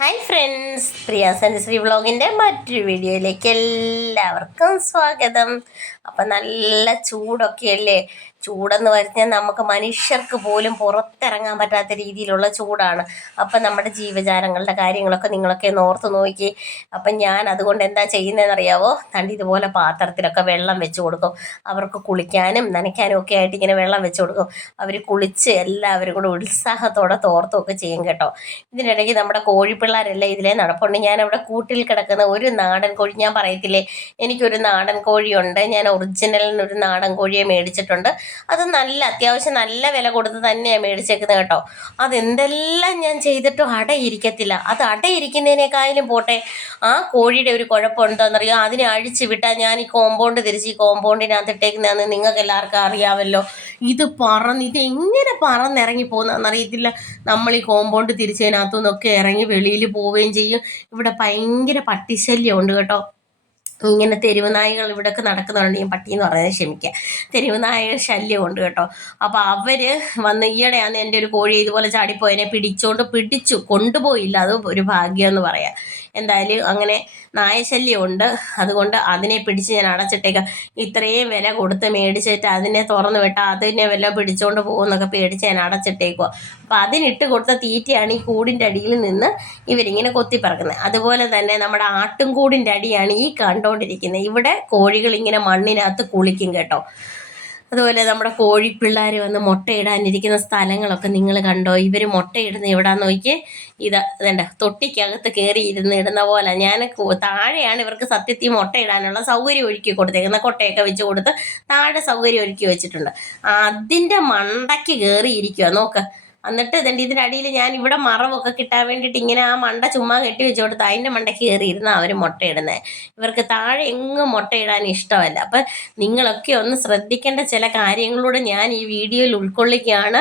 Hi friends, പ്രിയാസൻ്റെ Shri വ്ളോഗിൻ്റെ മറ്റൊരു വീഡിയോയിലേക്ക് എല്ലാവർക്കും സ്വാഗതം. അപ്പം നല്ല ചൂടൊക്കെയല്ലേ. ചൂടെന്ന് പറഞ്ഞാൽ നമുക്ക് മനുഷ്യർക്ക് പോലും പുറത്തിറങ്ങാൻ പറ്റാത്ത രീതിയിലുള്ള ചൂടാണ്. അപ്പം നമ്മുടെ ജീവജാലങ്ങളുടെ കാര്യങ്ങളൊക്കെ നിങ്ങളൊക്കെ ഒന്ന് ഓർത്ത് നോക്കി. അപ്പം ഞാൻ അതുകൊണ്ട് എന്താ ചെയ്യുന്നതെന്നറിയാവോ? തണ്ടി ഇതുപോലെ പാത്രത്തിലൊക്കെ വെള്ളം വെച്ച് കൊടുക്കും. അവർക്ക് കുളിക്കാനും നനയ്ക്കാനും ഒക്കെ ആയിട്ട് ഇങ്ങനെ വെള്ളം വെച്ച് കൊടുക്കും. അവർ കുളിച്ച് എല്ലാവരും കൂടെ ഉത്സാഹത്തോടെ തോർത്തുമൊക്കെ ചെയ്യും കേട്ടോ. ഇതിനിടയ്ക്ക് നമ്മുടെ കോഴിപ്പിള്ളേരെല്ലാം ഇതിലേ നടപ്പുണ്ട്. ഞാനവിടെ കൂട്ടിൽ കിടക്കുന്ന ഒരു നാടൻ കോഴി, ഞാൻ പറയത്തില്ലേ എനിക്കൊരു നാടൻ കോഴിയുണ്ട്, ഞാൻ ഒറിജിനലിനൊരു നാടൻ കോഴിയെ മേടിച്ചിട്ടുണ്ട്. അത് നല്ല അത്യാവശ്യം നല്ല വില കൊടുത്ത് തന്നെയാണ് മേടിച്ചേക്കുന്നത് കേട്ടോ. അതെന്തെല്ലാം ഞാൻ ചെയ്തിട്ടും അടയിരിക്കത്തില്ല. അത് അടയിരിക്കുന്നതിനേക്കാളും പോട്ടെ, ആ കോഴിയുടെ ഒരു കുഴപ്പം എന്താണെന്നറിയാം, അതിനെ അഴിച്ചു വിട്ടാൽ ഞാൻ ഈ കോമ്പൗണ്ട് തിരിച്ച് ഈ കോമ്പൗണ്ടിനകത്ത് ഇട്ടേക്കുന്നതെന്ന് നിങ്ങൾക്ക് എല്ലാവർക്കും അറിയാമല്ലോ. ഇത് എങ്ങനെ പറന്നിറങ്ങി പോകുന്നതെന്നറിയത്തില്ല. നമ്മൾ ഈ കോമ്പൗണ്ട് തിരിച്ചതിനകത്തു നിന്നൊക്കെ ഇറങ്ങി വെളിയിൽ പോവുകയും ചെയ്യും. ഇവിടെ ഭയങ്കര പട്ടിശല്യമുണ്ട് കേട്ടോ. ഇങ്ങനെ തെരുവ് നായകൾ ഇവിടെയൊക്കെ നടക്കുന്നുണ്ട്. ഞാൻ പട്ടി എന്ന് പറയുന്നത് ക്ഷമിക്കുക, തെരുവ് നായകൾ ശല്യമുണ്ട് കേട്ടോ. അപ്പോൾ അവർ വന്ന് ഈയിടെയാണ് എൻ്റെ ഒരു കോഴി ഇതുപോലെ ചാടിപ്പോയതിനെ പിടിച്ചു കൊണ്ടുപോയില്ല. അത് ഒരു ഭാഗ്യമെന്ന് പറയാം. എന്തായാലും അങ്ങനെ നായശല്യമുണ്ട്. അതുകൊണ്ട് അതിനെ പിടിച്ച് ഞാൻ അടച്ചിട്ടേക്കാം. ഇത്രയും വില കൊടുത്ത് മേടിച്ചിട്ട് അതിനെ തുറന്നു വിട്ടാൽ അതിനെ വല്ലതും പിടിച്ചുകൊണ്ട് പോകുമെന്നൊക്കെ പേടിച്ച് ഞാൻ അടച്ചിട്ടേക്കുക. അപ്പം അതിനിട്ട് കൊടുത്ത തീറ്റയാണ് ഈ കൂടിൻ്റെ അടിയിൽ നിന്ന് ഇവരിങ്ങനെ കൊത്തിപ്പറക്കുന്നത്. അതുപോലെ തന്നെ നമ്മുടെ ആട്ടുംകൂടിൻ്റെ അടിയാണ് ഈ കണ്ടുകൊണ്ടിരിക്കുന്നത്. ഇവിടെ കോഴികൾ ഇങ്ങനെ മണ്ണിനകത്ത് കുളിക്കും കേട്ടോ. അതുപോലെ നമ്മുടെ കോഴിപ്പിള്ളേർ വന്ന് മുട്ടയിടാനിരിക്കുന്ന സ്ഥലങ്ങളൊക്കെ നിങ്ങൾ കണ്ടോ? ഇവർ മുട്ടയിടുന്ന എവിടാന്ന് നോക്കി. ഇതേണ്ട തൊട്ടിക്കകത്ത് കയറി ഇരുന്ന് ഇടുന്ന പോലെ. ഞാൻ താഴെയാണ് ഇവർക്ക് സത്യത്തിൽ മുട്ടയിടാനുള്ള സൗകര്യം ഒരുക്കി കൊടുത്തേക്കുന്നത്. കൊട്ടയൊക്കെ വെച്ച് കൊടുത്ത് താഴെ സൗകര്യം ഒരുക്കി വെച്ചിട്ടുണ്ട്. അതിൻ്റെ മണ്ടയ്ക്ക് കയറി ഇരിക്കുക നോക്ക്. എന്നിട്ട് ഇതിനടിയിൽ ഞാൻ ഇവിടെ മറവൊക്കെ കിട്ടാൻ വേണ്ടിയിട്ട് ഇങ്ങനെ ആ മണ്ട ചുമ്മാ കെട്ടി വെച്ച് കൊടുത്ത് അതിൻ്റെ മണ്ടയ്ക്ക് കയറിയിരുന്ന അവർ മുട്ടയിടുന്നത്. ഇവർക്ക് താഴെ എങ്ങും മുട്ടയിടാൻ ഇഷ്ടമല്ല. അപ്പം നിങ്ങളൊക്കെ ഒന്ന് ശ്രദ്ധിക്കേണ്ട ചില കാര്യങ്ങളൂടെ ഞാൻ ഈ വീഡിയോയിൽ ഉൾക്കൊള്ളിക്കുകയാണ്.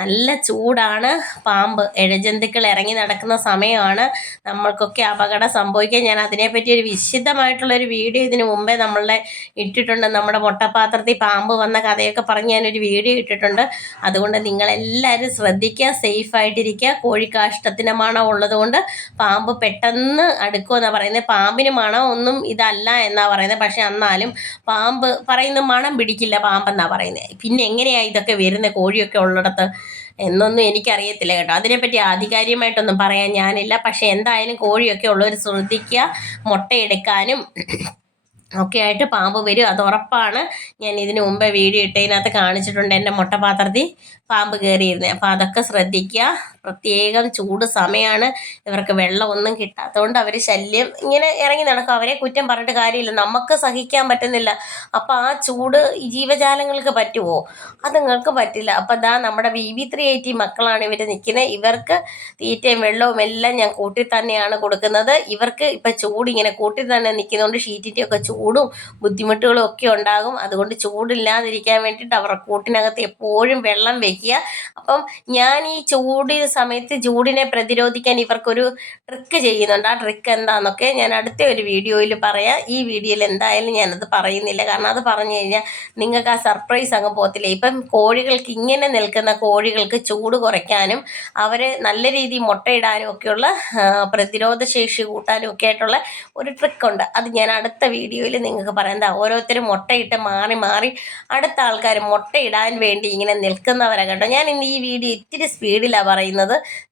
നല്ല ചൂടാണ്, പാമ്പ് ഇഴജന്തുക്കൾ ഇറങ്ങി നടക്കുന്ന സമയമാണ്, നമ്മൾക്കൊക്കെ അപകടം സംഭവിക്കാൻ. ഞാൻ അതിനെപ്പറ്റി ഒരു വിശദമായിട്ടുള്ളൊരു വീഡിയോ ഇതിന് മുമ്പേ നമ്മളുടെ ഇട്ടിട്ടുണ്ട്. നമ്മുടെ മുട്ടപ്പാത്രത്തിൽ പാമ്പ് വന്ന കഥയൊക്കെ പറഞ്ഞ് ഞാനൊരു വീഡിയോ ഇട്ടിട്ടുണ്ട്. അതുകൊണ്ട് നിങ്ങളെല്ലാവരും ശ്രദ്ധിക്കുക, സേഫായിട്ടിരിക്കുക. കോഴിക്കാഷ്ടത്തിന് മണം ഉള്ളതുകൊണ്ട് പാമ്പ് പെട്ടെന്ന് അടുക്കുമെന്നാണ് പറയുന്നത്. പാമ്പിന് മണം ഒന്നും ഇതല്ല എന്നാണ് പറയുന്നത്. പക്ഷെ എന്നാലും പാമ്പ് പറയുന്ന മണം പിടിക്കില്ല പാമ്പെന്നാണ് പറയുന്നത്. പിന്നെ എങ്ങനെയാണ് ഇതൊക്കെ വരുന്നത് കോഴിയൊക്കെ ഉള്ളിടത്ത് എന്നൊന്നും എനിക്കറിയത്തില്ല കേട്ടോ. അതിനെപ്പറ്റി ആധികാരികമായിട്ടൊന്നും പറയാൻ ഞാനില്ല. പക്ഷെ എന്തായാലും കോഴിയൊക്കെ ഉള്ളവർ ശ്രദ്ധിക്കുക. മുട്ടയെടുക്കാനും ഒക്കെ ആയിട്ട് പാമ്പ് വരും, അത് ഉറപ്പാണ്. ഞാൻ ഇതിന് മുമ്പേ വീഡിയോ ഇട്ടതിനകത്ത് കാണിച്ചിട്ടുണ്ട് എൻ്റെ മുട്ടപാത്രത്തിൽ പാമ്പ് കയറിയിരുന്നത്. അപ്പോൾ അതൊക്കെ ശ്രദ്ധിക്കുക. പ്രത്യേകം ചൂട് സമയമാണ്, ഇവർക്ക് വെള്ളമൊന്നും കിട്ടാത്തതുകൊണ്ട് അവർ ശല്യം ഇങ്ങനെ ഇറങ്ങി നടക്കും. അവരെ കുറ്റം പറഞ്ഞിട്ട് കാര്യമില്ല, നമുക്ക് സഹിക്കാൻ പറ്റുന്നില്ല. അപ്പോൾ ആ ചൂട് ജീവജാലങ്ങൾക്ക് പറ്റുമോ? അതുങ്ങൾക്ക് പറ്റില്ല. അപ്പോൾ നമ്മുടെ BB380 മക്കളാണ് ഇവർ നിൽക്കുന്നത്. ഇവർക്ക് തീറ്റയും വെള്ളവും എല്ലാം ഞാൻ കൂട്ടിൽ തന്നെയാണ് കൊടുക്കുന്നത്. ഇവർക്ക് ഇപ്പം ചൂട് ഇങ്ങനെ കൂട്ടിൽ തന്നെ നിൽക്കുന്നതുകൊണ്ട് ഷീറ്റിൻ്റെ ഒക്കെ ചൂടും ബുദ്ധിമുട്ടുകളും ഒക്കെ ഉണ്ടാകും. അതുകൊണ്ട് ചൂടില്ലാതിരിക്കാൻ വേണ്ടിയിട്ട് അവരുടെ കൂട്ടിനകത്ത് എപ്പോഴും വെള്ളം വയ്ക്കുക. അപ്പം ഞാൻ ഈ സമയത്ത് ചൂടിനെ പ്രതിരോധിക്കാൻ ഇവർക്കൊരു ട്രിക്ക് ചെയ്യുന്നുണ്ട്. ആ ട്രിക്ക് എന്താണെന്നൊക്കെ ഞാൻ അടുത്ത ഒരു വീഡിയോയിൽ പറയാം. ഈ വീഡിയോയിൽ എന്തായാലും ഞാനത് പറയുന്നില്ല, കാരണം അത് പറഞ്ഞു കഴിഞ്ഞാൽ നിങ്ങൾക്ക് ആ സർപ്രൈസ് അങ്ങ് പോകത്തില്ല. ഇപ്പം കോഴികൾക്ക് ഇങ്ങനെ നിൽക്കുന്ന കോഴികൾക്ക് ചൂട് കുറയ്ക്കാനും അവരെ നല്ല രീതിയിൽ മുട്ടയിടാനും ഒക്കെയുള്ള പ്രതിരോധ ശേഷി കൂട്ടാനും ഒക്കെ ആയിട്ടുള്ള ഒരു ട്രിക്കുണ്ട്. അത് ഞാൻ അടുത്ത വീഡിയോയിൽ നിങ്ങൾക്ക് പറയാം. ഓരോരുത്തരും മുട്ടയിട്ട് മാറി മാറി അടുത്ത ആൾക്കാർ മുട്ടയിടാൻ വേണ്ടി ഇങ്ങനെ നിൽക്കുന്നവരാണ് കേട്ടോ. ഞാൻ ഇന്ന് ഈ വീഡിയോ ഇത്തിരി സ്പീഡിലാണ് പറയുന്നത്,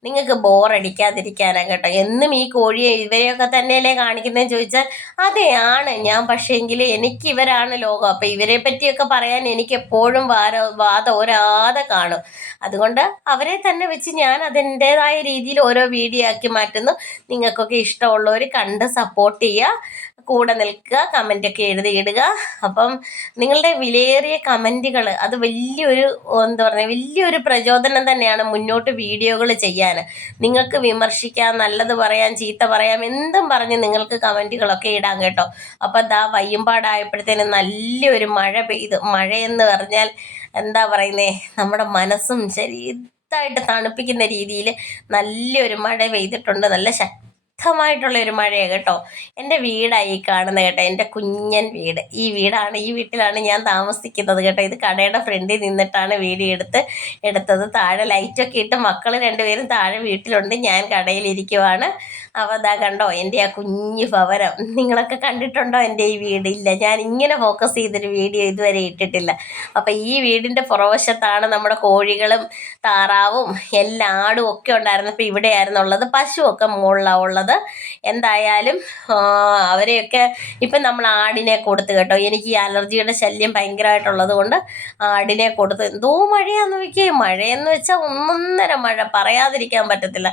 നിങ്ങൾക്ക് ബോറടിക്കാതിരിക്കാനാണ് കേട്ടോ. എന്നും ഈ കോഴിയെ ഇവരെയൊക്കെ തന്നെയല്ലേ കാണിക്കുന്നതെന്ന് ചോദിച്ചാൽ അതെയാണ് ഞാൻ. പക്ഷേങ്കിൽ എനിക്ക് ഇവരാണ് ലോകം. അപ്പം ഇവരെ പറ്റിയൊക്കെ പറയാൻ എനിക്ക് എപ്പോഴും വാദം കാണും. അതുകൊണ്ട് അവരെ തന്നെ വെച്ച് ഞാൻ അതിൻ്റേതായ രീതിയിൽ ഓരോ വീഡിയോ ആക്കി മാറ്റുന്നു. നിങ്ങൾക്കൊക്കെ ഇഷ്ടമുള്ളവർ കണ്ട് സപ്പോർട്ട് ചെയ്യുക, കൂടെ നിൽക്കുക, കമൻറ്റൊക്കെ എഴുതിയിടുക. അപ്പം നിങ്ങളുടെ വിലയേറിയ കമൻറ്റുകൾ അത് വലിയൊരു പ്രചോദനം തന്നെയാണ് മുന്നോട്ട് വീഡിയോകൾ ചെയ്യാൻ. നിങ്ങൾക്ക് വിമർശിക്കാം, നല്ലത് പറയാം, ചീത്ത പറയാം, എന്തും പറഞ്ഞ് നിങ്ങൾക്ക് കമൻറ്റുകളൊക്കെ ഇടാം കേട്ടോ. അപ്പം വയ്യുമ്പാടായപ്പോഴത്തേനും നല്ലൊരു മഴ പെയ്തു. മഴയെന്ന് പറഞ്ഞാൽ എന്താ പറയുന്നേ, നമ്മുടെ മനസ്സും ശരീരത്തായിട്ട് തണുപ്പിക്കുന്ന രീതിയിൽ നല്ലൊരു മഴ പെയ്തിട്ടുണ്ട്. നല്ല ശക്തമായിട്ടുള്ളൊരു മഴയാണ് കേട്ടോ. എൻ്റെ വീടായി കാണുന്നത് കേട്ടോ, എൻ്റെ കുഞ്ഞൻ വീട്. ഈ വീട്ടിലാണ് ഞാൻ താമസിക്കുന്നത് കേട്ടോ. ഇത് കടയുടെ ഫ്രണ്ടിൽ നിന്നിട്ടാണ് വീഡിയോ എടുത്തത്. താഴെ ലൈറ്റൊക്കെ ഇട്ട് മക്കൾ രണ്ടുപേരും താഴെ വീട്ടിലുണ്ട്, ഞാൻ കടയിലിരിക്കുവാണ്. അപ്പോൾ അതാ കണ്ടോ എൻ്റെ ആ കുഞ്ഞു ഭവനം. നിങ്ങളൊക്കെ കണ്ടിട്ടുണ്ടോ എൻ്റെ ഈ വീട്? ഇല്ല, ഞാൻ ഇങ്ങനെ ഫോക്കസ് ചെയ്തൊരു വീഡിയോ ഇതുവരെ ഇട്ടിട്ടില്ല. അപ്പോൾ ഈ വീടിൻ്റെ പുറവശത്താണ് നമ്മുടെ കോഴികളും താറാവും എല്ലാ ആടും ഒക്കെ ഉണ്ടായിരുന്നപ്പോൾ ഇവിടെയായിരുന്നു ഉള്ളത്. പശുവൊക്കെ മുകളിലാണ് ഉള്ളത്. എന്തായാലും അവരെയൊക്കെ ഇപ്പം നമ്മൾ ആടിനെ കൊടുത്ത് കേട്ടോ. എനിക്ക് ഈ അലർജിയുടെ ശല്യം ഭയങ്കരമായിട്ടുള്ളത് കൊണ്ട് ആടിനെ കൊടുത്ത്. എന്തോ മഴയാന്ന് നോക്കിയേ, മഴയെന്ന് വെച്ചാൽ ഒന്നൊന്നര മഴ, പറയാതിരിക്കാൻ പറ്റത്തില്ല.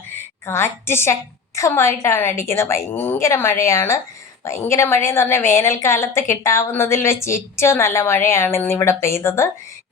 കാറ്റ് ശക്തമായിട്ടാണ് അടിക്കുന്നത്, ഭയങ്കര മഴയാണ്. ഭയങ്കര മഴയെന്ന് പറഞ്ഞാൽ വേനൽക്കാലത്ത് കിട്ടാവുന്നതിൽ വെച്ച് ഏറ്റവും നല്ല മഴയാണ് ഇന്നിവിടെ പെയ്തത്.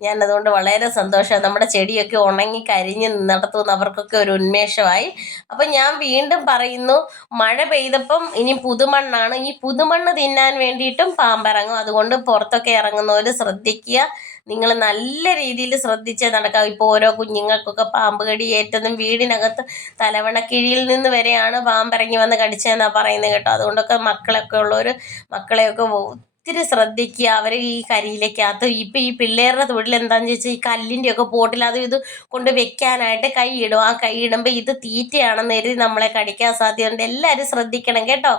ഞാനതുകൊണ്ട് വളരെ സന്തോഷമാണ്. നമ്മുടെ ചെടിയൊക്കെ ഉണങ്ങി കരിഞ്ഞ് നിന്നിടത്തുനിന്ന് അവർക്കൊക്കെ ഒരു ഉന്മേഷമായി. അപ്പം ഞാൻ വീണ്ടും പറയുന്നു, മഴ പെയ്തപ്പം ഇനി പുതുമണ്ണാണ്. ഈ പുതുമണ്ണ് തിന്നാൻ വേണ്ടിയിട്ടും പാമ്പിറങ്ങും. അതുകൊണ്ട് പുറത്തൊക്കെ ഇറങ്ങുന്നവർ ശ്രദ്ധിക്കുക. നിങ്ങൾ നല്ല രീതിയിൽ ശ്രദ്ധിച്ചേ നടക്കാം. ഇപ്പോൾ ഓരോ കുഞ്ഞുങ്ങൾക്കൊക്കെ പാമ്പ് കടി ഏറ്റതും വീടിനകത്ത് തലവണക്കിഴിയിൽ നിന്ന് വരെയാണ് പാമ്പിറങ്ങി വന്ന് കടിച്ചതെന്നാണ് പറയുന്നത് കേട്ടോ. അതുകൊണ്ടൊക്കെ മക്കളൊക്കെ ഉള്ളവർ മക്കളെയൊക്കെ ഒത്തിരി ശ്രദ്ധിക്കുക. അവർ ഈ കരിയിലേക്കകത്ത് ഇപ്പം ഈ പിള്ളേരുടെ തൊഴിൽ എന്താണെന്ന് ചോദിച്ചാൽ ഈ കല്ലിൻ്റെയൊക്കെ പോട്ടിൽ അത് ഇത് കൊണ്ട് വെക്കാനായിട്ട് കൈയിടും. ആ കൈയിടുമ്പോൾ ഇത് തീറ്റയാണെന്ന് കരുതി നമ്മളെ കടിക്കാൻ സാധ്യതയുണ്ട്. എല്ലാവരും ശ്രദ്ധിക്കണം കേട്ടോ.